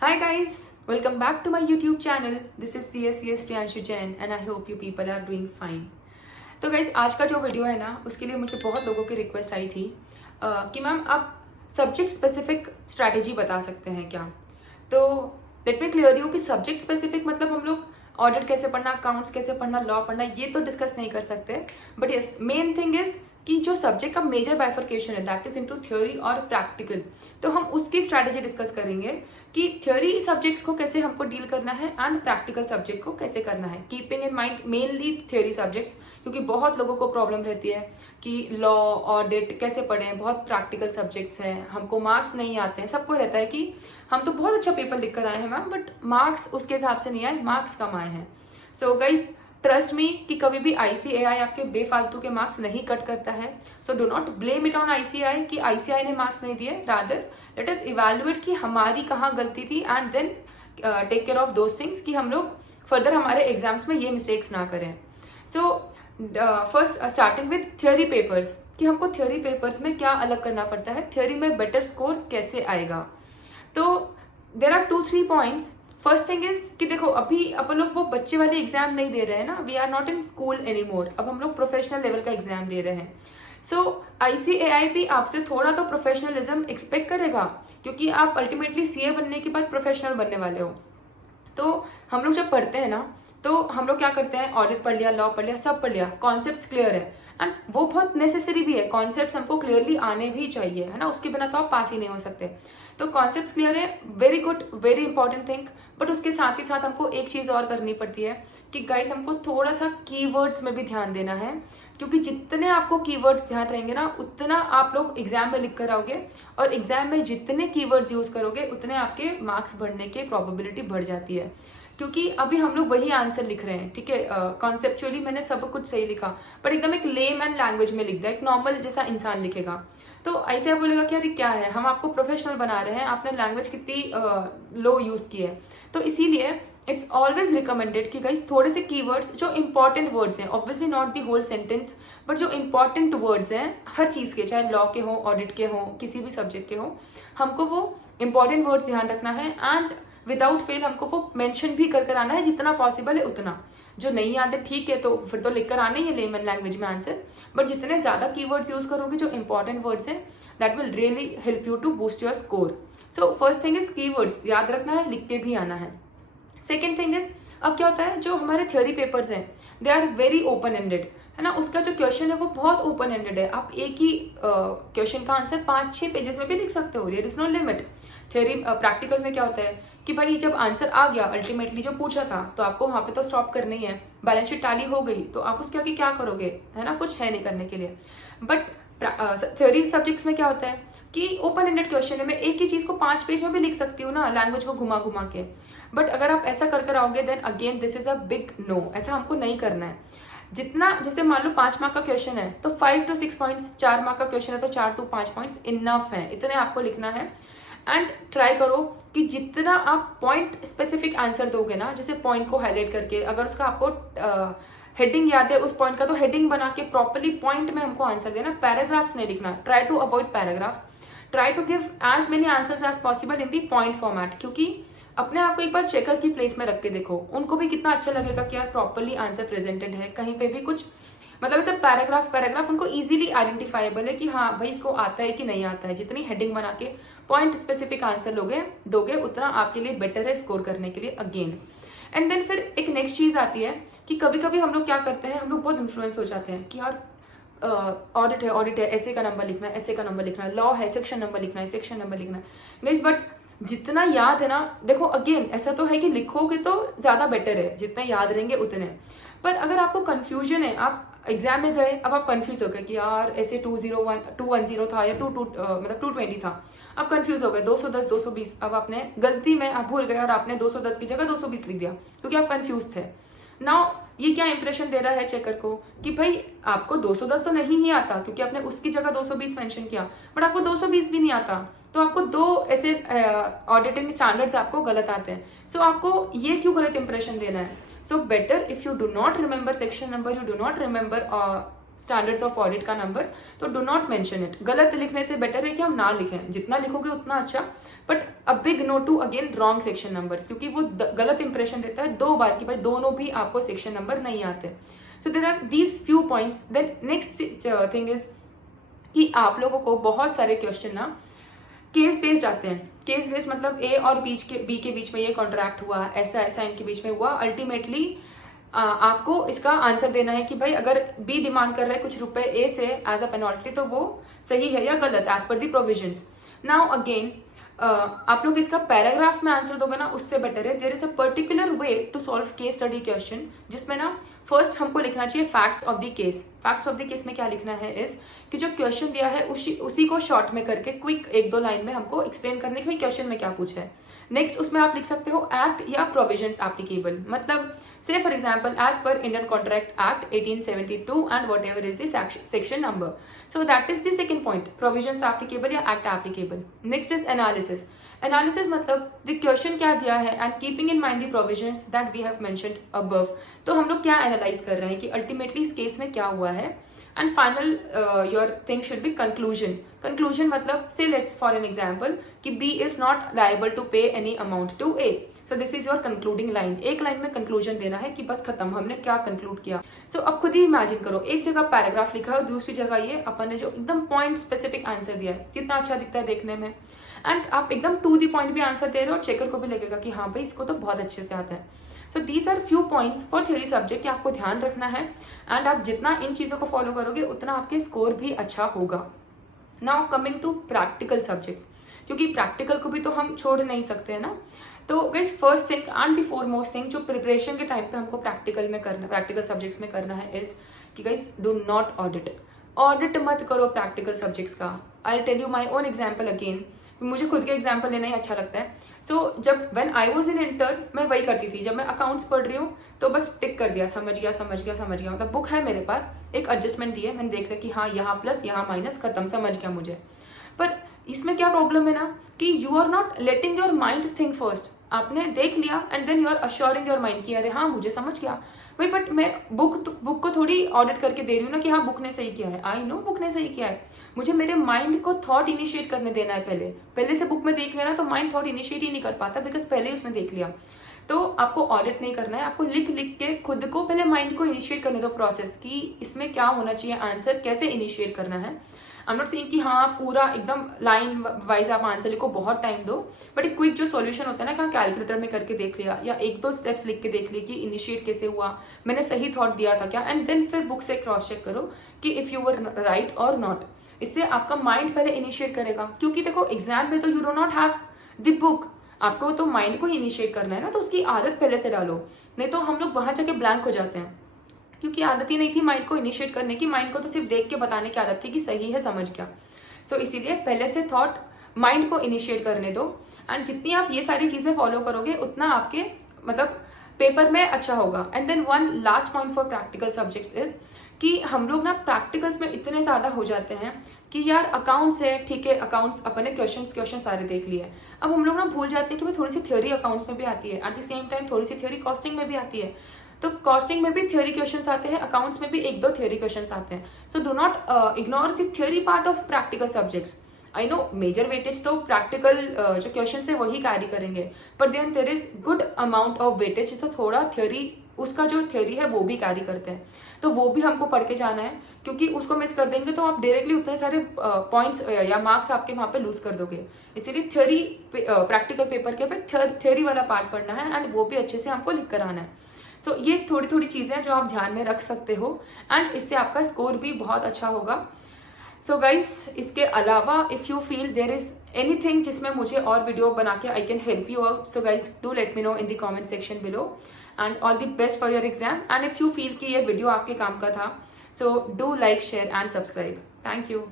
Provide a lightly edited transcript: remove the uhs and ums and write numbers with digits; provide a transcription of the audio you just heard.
Hi guys, welcome back to my YouTube channel. This is CSCS Priyanshu Jain and I hope you people are doing fine. तो guys आज का जो video है ना उसके लिए मुझे बहुत लोगों की रिक्वेस्ट आई थी कि मैम आप सब्जेक्ट स्पेसिफिक स्ट्रैटेजी बता सकते हैं क्या। तो लेट मी क्लियर यू कि सब्जेक्ट स्पेसिफिक मतलब हम लोग ऑडिट कैसे पढ़ना, अकाउंट्स कैसे पढ़ना, लॉ पढ़ना, ये तो डिस्कस नहीं कर सकते। But yes, main thing is कि जो सब्जेक्ट का मेजर बाइफर्केशन है दैट इज इनटू थ्योरी और प्रैक्टिकल, तो हम उसकी स्ट्रैटेजी डिस्कस करेंगे कि थ्योरी सब्जेक्ट्स को कैसे हमको डील करना है एंड प्रैक्टिकल सब्जेक्ट को कैसे करना है, keeping in mind mainly theory subjects, क्योंकि बहुत लोगों को प्रॉब्लम रहती है कि लॉ ऑडिट कैसे पढ़ें, बहुत प्रैक्टिकल सब्जेक्ट्स हैं, हमको मार्क्स नहीं आते हैं। सबको रहता है कि हम तो बहुत अच्छा पेपर लिख कर आए हैं मैम, बट मार्क्स उसके हिसाब से नहीं आए, मार्क्स कम आए हैं। सो गाइज ट्रस्ट मी कि कभी भी ICAI आपके बेफालतू के मार्क्स नहीं कट करता है। So do not blame it on ICAI कि ICAI ने मार्क्स नहीं दिए, रादर लेट अस इवेल्युएट कि हमारी कहाँ गलती थी and then take care of those things कि हम लोग फर्दर हमारे एग्जाम्स में ये मिस्टेक्स ना करें। So first starting with theory papers कि हमको थ्योरी पेपर्स में क्या अलग करना पड़ता है, थ्योरी में बेटर स्कोर कैसे आएगा। तो there are 2-3 points. First thing is कि देखो अभी अपन लोग वो बच्चे वाले एग्जाम नहीं दे रहे हैं ना, we are not in school any more, अब हम लोग प्रोफेशनल लेवल का एग्जाम दे रहे हैं। सो ICAI भी आपसे थोड़ा तो प्रोफेशनलिज्म एक्सपेक्ट करेगा, क्योंकि आप अल्टीमेटली CA बनने के बाद प्रोफेशनल बनने वाले हो। तो हम लोग जब पढ़ते हैं ना तो हम लोग क्या करते हैं, ऑडिट पढ़ लिया, लॉ पढ़ लिया, सब पढ़ लिया, कॉन्सेप्ट्स क्लियर है एंड वो बहुत नेसेसरी भी है, कॉन्सेप्ट्स हमको क्लियरली आने भी चाहिए, है ना, उसके बिना तो आप पास ही नहीं हो सकते। तो कॉन्सेप्ट्स क्लियर है, very good, very important thing. But उसके साथ ही साथ हमको एक चीज और करनी पड़ती है कि गाइस हमको थोड़ा सा कीवर्ड्स में भी ध्यान देना है, क्योंकि जितने आपको कीवर्ड्स ध्यान रहेंगे ना उतना आप लोग एग्जाम में लिख कर आओगे, और एग्जाम में जितने कीवर्ड्स यूज करोगे उतने आपके मार्क्स बढ़ने की प्रोबेबिलिटी बढ़ जाती है। क्योंकि अभी हम लोग वही आंसर लिख रहे हैं, ठीक है, कॉन्सेप्चुअली मैंने सब कुछ सही लिखा, पर एकदम एक लेमैन लैंग्वेज में लिख दिया, एक नॉर्मल जैसा इंसान लिखेगा। तो ऐसे आप बोलेगा कि यार क्या है, हम आपको प्रोफेशनल बना रहे हैं, आपने लैंग्वेज कितनी लो यूज की है। तो इसीलिए इट्स ऑलवेज रिकमेंडेड कि गाइस थोड़े से कीवर्ड्स जो इंपॉर्टेंट वर्ड्स हैं, obviously not the whole sentence, but जो इंपॉर्टेंट वर्ड्स हैं हर चीज के, चाहे लॉ के हो, ऑडिट के हो, किसी भी सब्जेक्ट के हो, हमको वो इंपॉर्टेंट वर्ड्स ध्यान रखना है एंड विदाउट फेल हमको वो मेंशन भी कर आना है, जितना पॉसिबल है उतना। जो नहीं आते ठीक है तो फिर तो लिख कर आने ही लेमन लैंग्वेज में आंसर, बट जितने ज्यादा कीवर्ड्स यूज करोगे जो इंपॉर्टेंट वर्ड्स हैं that will really help you to boost your score. So first thing is keywords याद रखना है, लिख के भी आना है। सेकेंड थिंग इज, अब क्या होता है जो हमारे थ्योरी पेपर्स हैं they are very open ended, है ना, उसका जो क्वेश्चन है वो बहुत ओपन एंडेड है, आप एक ही क्वेश्चन का आंसर 5-6 पेजेस में भी लिख सकते हो, there is no limit. Theory practical में क्या होता है कि भाई जब आंसर आ गया अल्टीमेटली जो पूछा था तो आपको वहां पे तो स्टॉप करना ही है, बैलेंस शीट टाली हो गई तो आप उसके आगे क्या करोगे, है ना, कुछ है नहीं करने के लिए। बट थ्योरी सब्जेक्ट्स में क्या होता है कि ओपन एंडेड क्वेश्चन है, मैं एक ही चीज को 5 पेज में भी लिख सकती हूँ ना, लैंग्वेज को घुमा घुमा के। बट अगर आप ऐसा कर आओगे then again this is a big no, ऐसा हमको नहीं करना है। जितना, जैसे मान लो 5 मार्क का क्वेश्चन है तो 5 to 6 पॉइंट्स, 4 मार्क का क्वेश्चन है तो 4 to 5 पॉइंट्स इनफ है, इतने आपको लिखना है। एंड ट्राई करो कि जितना आप पॉइंट स्पेसिफिक आंसर दोगे ना, जैसे पॉइंट को हाईलाइट करके, अगर उसका आपको हेडिंग याद है उस पॉइंट का तो हेडिंग बना के प्रॉपर्ली पॉइंट में हमको आंसर देना, पैराग्राफ्स नहीं लिखना, try to avoid paragraphs, try to give as many answers as possible in the point format. क्योंकि अपने आप को एक बार चेकर की प्लेस में रख के देखो, उनको भी कितना अच्छा लगेगा कि यार प्रॉपर्ली आंसर प्रेजेंटेड है, कहीं पे भी कुछ मतलब ऐसे पैराग्राफ उनको इजीली आइडेंटिफाइबल है कि हाँ भाई इसको आता है कि नहीं आता है। जितनी हेडिंग बना के पॉइंट स्पेसिफिक आंसर दोगे उतना आपके लिए बेटर है स्कोर करने के लिए अगेन। एंड देन फिर एक नेक्स्ट चीज आती है कि कभी कभी हम लोग क्या करते हैं, हम लोग बहुत इन्फ्लुएंस हो जाते हैं कि यार ऑडिट है ऐसे का नंबर लिखना है, ऐसे का नंबर लिखना है, लॉ है सेक्शन नंबर लिखना है, सेक्शन नंबर लिखना है गाइस। बट जितना याद है ना, देखो अगेन ऐसा तो है कि लिखोगे तो ज्यादा बेटर है, जितने याद रहेंगे उतने। पर अगर आपको कंफ्यूजन है, आप एग्जाम में गए, अब आप कंफ्यूज हो गए कि यार ऐसे 210 था या 220 था, अब कंफ्यूज हो गए 210 220, अब आपने गलती में आप भूल गए और आपने 210 की जगह 220 लिख दिया क्योंकि आप कंफ्यूज थे। नाउ ये क्या इंप्रेशन दे रहा है चेकर को कि भाई आपको 210 तो नहीं ही आता क्योंकि आपने उसकी जगह 220 मेंशन किया, बट आपको 220 भी नहीं आता, तो आपको दो ऐसे ऑडिटिंग स्टैंडर्ड्स आपको गलत आते हैं। सो आपको ये क्यों गलत इंप्रेशन देना है? So better if you do not remember section number, you do not remember standards of audit का नंबर, तो डू नॉट मेंशन इट। गलत लिखने से बेटर है कि हम ना लिखें, जितना लिखोगे उतना अच्छा, but a big no to again wrong section numbers, क्योंकि वो गलत इंप्रेशन देता है 2 बार कि भाई दोनों भी आपको सेक्शन नंबर नहीं आते। So there are these few points. Then next thing is कि आप लोगों को बहुत सारे क्वेश्चन ना केस बेस्ड आते हैं। केस बेस्ड मतलब ए और बी के बीच में ये कॉन्ट्रैक्ट हुआ, ऐसा ऐसा इनके बीच में हुआ, अल्टीमेटली आपको इसका आंसर देना है कि भाई अगर बी डिमांड कर रहा है कुछ रुपए ए से एज अ पेनल्टी, तो वो सही है या गलत एज पर दी प्रोविजंस। नाउ अगेन आप लोग इसका पैराग्राफ में आंसर दोगे ना, उससे बेटर है। There is a particular way to solve case study question, जिसमें ना फर्स्ट हमको लिखना चाहिए facts of the case. Facts of the case में क्या लिखना है इस कि जो क्वेश्चन दिया है उसी को शॉर्ट में करके क्विक 1-2 लाइन में हमको एक्सप्लेन करने के क्वेश्चन में क्या पूछा है। नेक्स्ट उसमें आप लिख सकते हो एक्ट या प्रोविजंस एप्लीकेबल, मतलब से for example as per Indian contract act 1872 and whatever is the section number. So that is the second point, provisions applicable या act applicable. Next is analysis. Analysis मतलब the question क्या दिया है and keeping in mind the provisions that we have mentioned above. तो हम लोग क्या analyse कर रहे हैं कि अल्टीमेटली इस केस में क्या हुआ है। And final your thing should be conclusion. Conclusion मतलब से लेट्स फॉर एन एग्जाम्पल कि B is not liable to pay any amount to A, so this is your concluding line. एक लाइन में कंक्लूजन देना है कि बस खत्म, हमने क्या कंक्लूड किया। सो अब खुद ही इमेजिन करो, एक जगह पैराग्राफ लिखा है, दूसरी जगह ये अपन ने जो एकदम पॉइंट स्पेसिफिक आंसर दिया है, कितना अच्छा दिखता है देखने में। एंड आप एकदम टू द पॉइंट भी आंसर दे रहे हो और चेकर को भी लगेगा कि हाँ भाई इसको तो बहुत अच्छे से आता है। So these are few points for theory subject, आपको ध्यान रखना है। एंड आप जितना इन चीज़ों को फॉलो करोगे उतना आपके स्कोर भी अच्छा होगा। Now coming to practical subjects, क्योंकि प्रैक्टिकल को भी तो हम छोड़ नहीं सकते हैं ना। तो guys first thing and the foremost thing जो प्रिपरेशन के टाइम पे हमको प्रैक्टिकल सब्जेक्ट्स में करना है इज कि गाइस डू नॉट ऑडिट मत करो प्रैक्टिकल सब्जेक्ट्स का। I tell you my own example again, मुझे खुद के एग्जाम्पल लेना ही अच्छा लगता है। सो जब when I was in inter मैं वही करती थी, जब मैं अकाउंट्स पढ़ रही हूँ तो बस टिक कर दिया, समझ गया। मतलब बुक है मेरे पास, एक एडजस्टमेंट दी है, मैंने देख लिया कि हाँ यहाँ प्लस यहाँ माइनस, खत्म, समझ गया मुझे। पर इसमें क्या प्रॉब्लम है ना कि you are not letting your mind think first. आपने देख लिया and then you are assuring your mind कि अरे हाँ मुझे समझ गया भाई, बट मैं बुक को थोड़ी ऑडिट करके दे रही हूँ ना कि हाँ बुक ने सही किया है। आई नो बुक ने सही किया है, मुझे मेरे माइंड को थॉट इनिशिएट करने देना है। पहले से बुक में देख लेना तो माइंड थॉट इनिशिएट ही नहीं कर पाता, बिकॉज पहले ही उसने देख लिया। तो आपको ऑडिट नहीं करना है, आपको लिख के खुद को पहले माइंड को इनिशिएट करने दो प्रोसेस की इसमें क्या होना चाहिए, आंसर कैसे इनिशिएट करना है। आई एम नॉट सेइंग कि हाँ पूरा एकदम लाइन वाइज आप आंसर लिखो, बहुत टाइम दो, बट एक क्विक जो सॉल्यूशन होता है ना कि कैलकुलेटर में करके देख लिया या 1-2 स्टेप्स लिख के देख ली कि इनिशिएट कैसे हुआ, मैंने सही थॉट दिया था क्या, एंड देन फिर बुक से क्रॉस चेक करो कि इफ यू वर राइट और नॉट। इससे आपका माइंड पहले इनिशिएट करेगा, क्योंकि देखो एग्जाम में तो you do not have the book, आपको तो माइंड को ही इनिशिएट करना है ना, तो उसकी आदत पहले से डालो। नहीं तो हम लोग वहां जाके ब्लैंक हो जाते हैं, क्योंकि आदत ही नहीं थी माइंड को इनिशिएट करने की, माइंड को तो सिर्फ देख के बताने की आदत थी कि सही है, समझ गया। सो इसीलिए पहले से थॉट माइंड को इनिशिएट करने दो, एंड जितनी आप ये सारी चीजें फॉलो करोगे उतना आपके मतलब पेपर में अच्छा होगा। And then one last point for practical subjects is कि हम लोग ना प्रैक्टिकल्स में इतने ज्यादा हो जाते हैं कि यार अकाउंट्स है, ठीक है अकाउंट्स अपने क्वेश्चन सारे देख लिए, अब हम लोग ना भूल जाते हैं कि भाई थोड़ी सी थ्योरी अकाउंट्स में भी आती है, एट द सेम टाइम थोड़ी सी थ्योरी कॉस्टिंग में भी आती है। तो कॉस्टिंग में भी थ्योरी क्वेश्चंस आते हैं, अकाउंट्स में भी 1-2 थ्योरी क्वेश्चंस आते हैं। So do not ignore the theory part of practical subjects. I know major weightage तो प्रैक्टिकल जो क्वेश्चन है वही कैरी करेंगे, but then there is good amount of weightage, तो थोड़ा थ्योरी उसका जो थ्योरी है वो भी कैरी करते हैं, तो वो भी हमको पढ़ के जाना है, क्योंकि उसको मिस कर देंगे तो आप डायरेक्टली उतने सारे पॉइंट्स या मार्क्स आपके वहाँ पे लूज कर दोगे। इसीलिए थ्योरी प्रैक्टिकल पेपर के पे थ्योरी वाला पार्ट पढ़ना है, एंड वो भी अच्छे से हमको लिख कर आना है। सो ये थोड़ी चीजें जो आप ध्यान में रख सकते हो, एंड इससे आपका स्कोर भी बहुत अच्छा होगा। सो गाइस इसके अलावा if you feel there is anything जिसमें मुझे और वीडियो बना के I can help you out, so guys do let me know in the comment section below, and all the best for your exam. And if you feel कि ये video आपके काम का था, so do like, share and subscribe. Thank you.